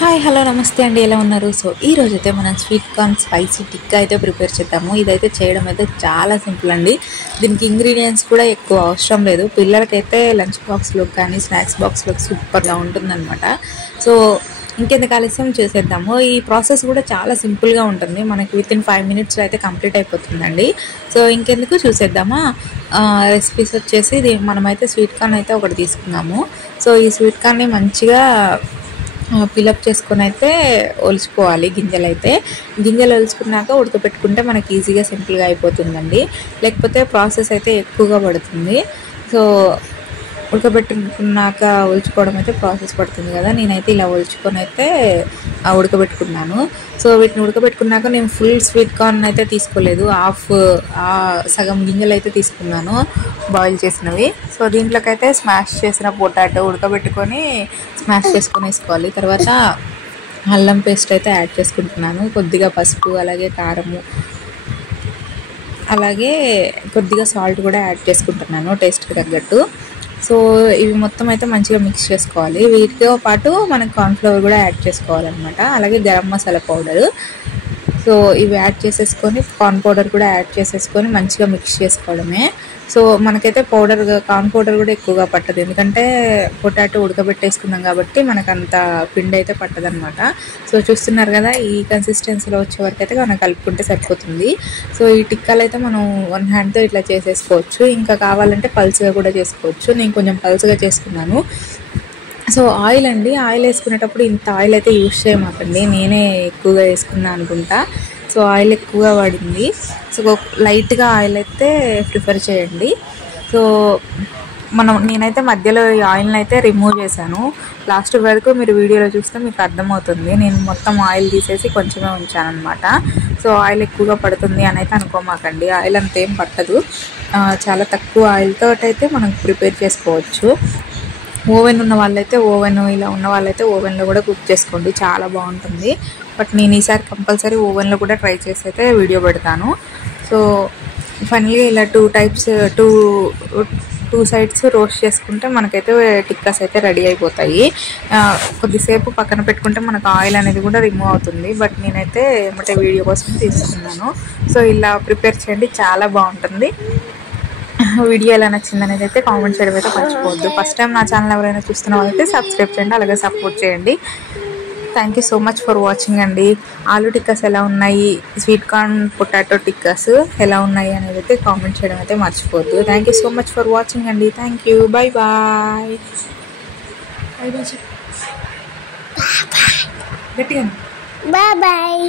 Hi hello నమస్తే అండి, ఎలా ఉన్నారు? సో ఈ రోజైతే మనం స్వీట్ కార్న్ స్పైసీ టిక్కా అయితే ప్రిపేర్ చేద్దాము. ఇదైతే చేయడం అయితే చాలా సింపుల్ అండి. దీనికి ఇంగ్రీడియంట్స్ కూడా ఎక్కువ అవసరం లేదు. పిల్లలకైతే లంచ్ బాక్స్లో కానీ స్నాక్స్ బాక్స్లో సూపర్గా ఉంటుందన్నమాట. సో ఇంకెందుకు ఆలస్యం చేసేద్దాము. ఈ ప్రాసెస్ కూడా చాలా సింపుల్గా ఉంటుంది. మనకి వితిన్ 5 minutesలో అయితే కంప్లీట్ అయిపోతుందండి. సో ఇంకెందుకు చూసేద్దామా. రెసిపీస్ వచ్చేసి మనమైతే స్వీట్ కార్న్ అయితే ఒకటి తీసుకున్నాము. సో ఈ స్వీట్ కార్న్ని మంచిగా పిలప్ చేసుకొని అయితే ఒలుచుకోవాలి. గింజలు ఒలుచుకున్నాక ఉడకబెట్టుకుంటే మనకి ఈజీగా సింపుల్గా అయిపోతుందండి. లేకపోతే ప్రాసెస్ అయితే ఎక్కువగా పడుతుంది. సో ఉడకబెట్టుకున్నాక ఒలుచుకోవడం అయితే ప్రాసెస్ పడుతుంది కదా. నేనైతే ఇలా ఒలుచుకొని అయితే ఉడకబెట్టుకున్నాను. సో వీటిని ఉడకబెట్టుకున్నాక నేను ఫుల్ స్వీట్ కార్న్ అయితే తీసుకోలేదు, సగం గింజలు అయితే తీసుకున్నాను బాయిల్ చేసినవి. సో దీంట్లోకైతే స్మాష్ చేసిన పొటాటో ఉడకబెట్టుకొని స్మాష్ చేసుకొని వేసుకోవాలి. తర్వాత అల్లం పేస్ట్ అయితే యాడ్ చేసుకుంటున్నాను. కొద్దిగా పసుపు, అలాగే కారము, అలాగే కొద్దిగా సాల్ట్ కూడా యాడ్ చేసుకుంటున్నాను టేస్ట్కి తగ్గట్టు. సో ఇవి మొత్తం అయితే మంచిగా మిక్స్ చేసుకోవాలి. వీటితో పాటు మనం కార్న్ఫ్లవర్ కూడా యాడ్ చేసుకోవాలన్నమాట. అలాగే గరం మసాలా పౌడరు. సో ఇవి యాడ్ చేసేసుకొని కార్న్ పౌడర్ కూడా యాడ్ చేసేసుకొని మంచిగా మిక్స్ చేసుకోవడమే. సో మనకైతే కార్న్ పౌడర్ కూడా ఎక్కువగా పట్టదు, ఎందుకంటే పొటాటో ఉడకబెట్టేసుకున్నాం కాబట్టి మనకు అంత పిండి అయితే పట్టదనమాట. సో చూస్తున్నారు కదా, ఈ కన్సిస్టెన్సీలో వచ్చే వరకు అయితే మనం కలుపుకుంటే సరిపోతుంది. సో ఈ టిక్కాలు అయితే మనం 1 హ్యాండ్తో ఇట్లా చేసేసుకోవచ్చు. ఇంకా కావాలంటే పల్చగా కూడా చేసుకోవచ్చు. నేను కొంచెం పల్చగా చేసుకున్నాను. సో ఆయిల్ వేసుకునేటప్పుడు ఇంత ఆయిల్ అయితే యూజ్ చేయమాకండి, నేనే ఎక్కువగా వేసుకున్నాను అనుకుంటా. సో ఆయిల్ ఎక్కువగా పడింది. సో లైట్గా ఆయిల్ అయితే ప్రిఫర్ చేయండి. సో నేనైతే మధ్యలో ఈ ఆయిల్ని అయితే రిమూవ్ చేశాను. లాస్ట్ వరకు మీరు వీడియోలో చూస్తే మీకు అర్థమవుతుంది. నేను మొత్తం ఆయిల్ తీసేసి కొంచెమే ఉంచాను అనమాట. సో ఆయిల్ ఎక్కువగా పడుతుంది అని అయితే అనుకోమాకండి, ఆయిల్ అంతేం పట్టదు. చాలా తక్కువ ఆయిల్తో అయితే మనం ప్రిపేర్ చేసుకోవచ్చు. ఓవెన్ ఉన్న వాళ్ళైతే ఇలా ఉన్న వాళ్ళైతే ఓవెన్లో కూడా కుక్ చేసుకోండి, చాలా బాగుంటుంది. బట్ నేను ఈసారి కంపల్సరీ ఓవెన్లో కూడా ట్రై చేసి అయితే వీడియో పెడతాను. సో ఫైనల్గా ఇలా 2 సైడ్స్ రోస్ట్ చేసుకుంటే మనకైతే టిక్కాస్ అయితే రెడీ అయిపోతాయి. కొద్దిసేపు పక్కన పెట్టుకుంటే మనకు ఆయిల్ అనేది కూడా రిమూవ్ అవుతుంది. బట్ నేనైతే వీడియో కోసం తీసుకున్నాను. సో ఇలా ప్రిపేర్ చేయండి, చాలా బాగుంటుంది. వీడియో ఎలా నచ్చింది అనేది అయితే కామెంట్ చేయడం అయితే మర్చిపోవద్దు. ఫస్ట్ టైం నా ఛానల్ ఎవరైనా చూస్తున్న వాళ్ళైతే సబ్స్క్రైబ్ చేయండి, అలాగే సపోర్ట్ చేయండి. Thank you so much for watching అండి. ఆలూ టిక్కాస్ ఎలా ఉన్నాయి, స్వీట్ కార్న్ పొటాటో టిక్కాస్ ఎలా ఉన్నాయి అనేది అయితే కామెంట్ చేయడం అయితే మర్చిపోవద్దు. Thank you so much for watching అండి. Thank you. Bye bye. గట్టిగా బాయ్ బాయ్.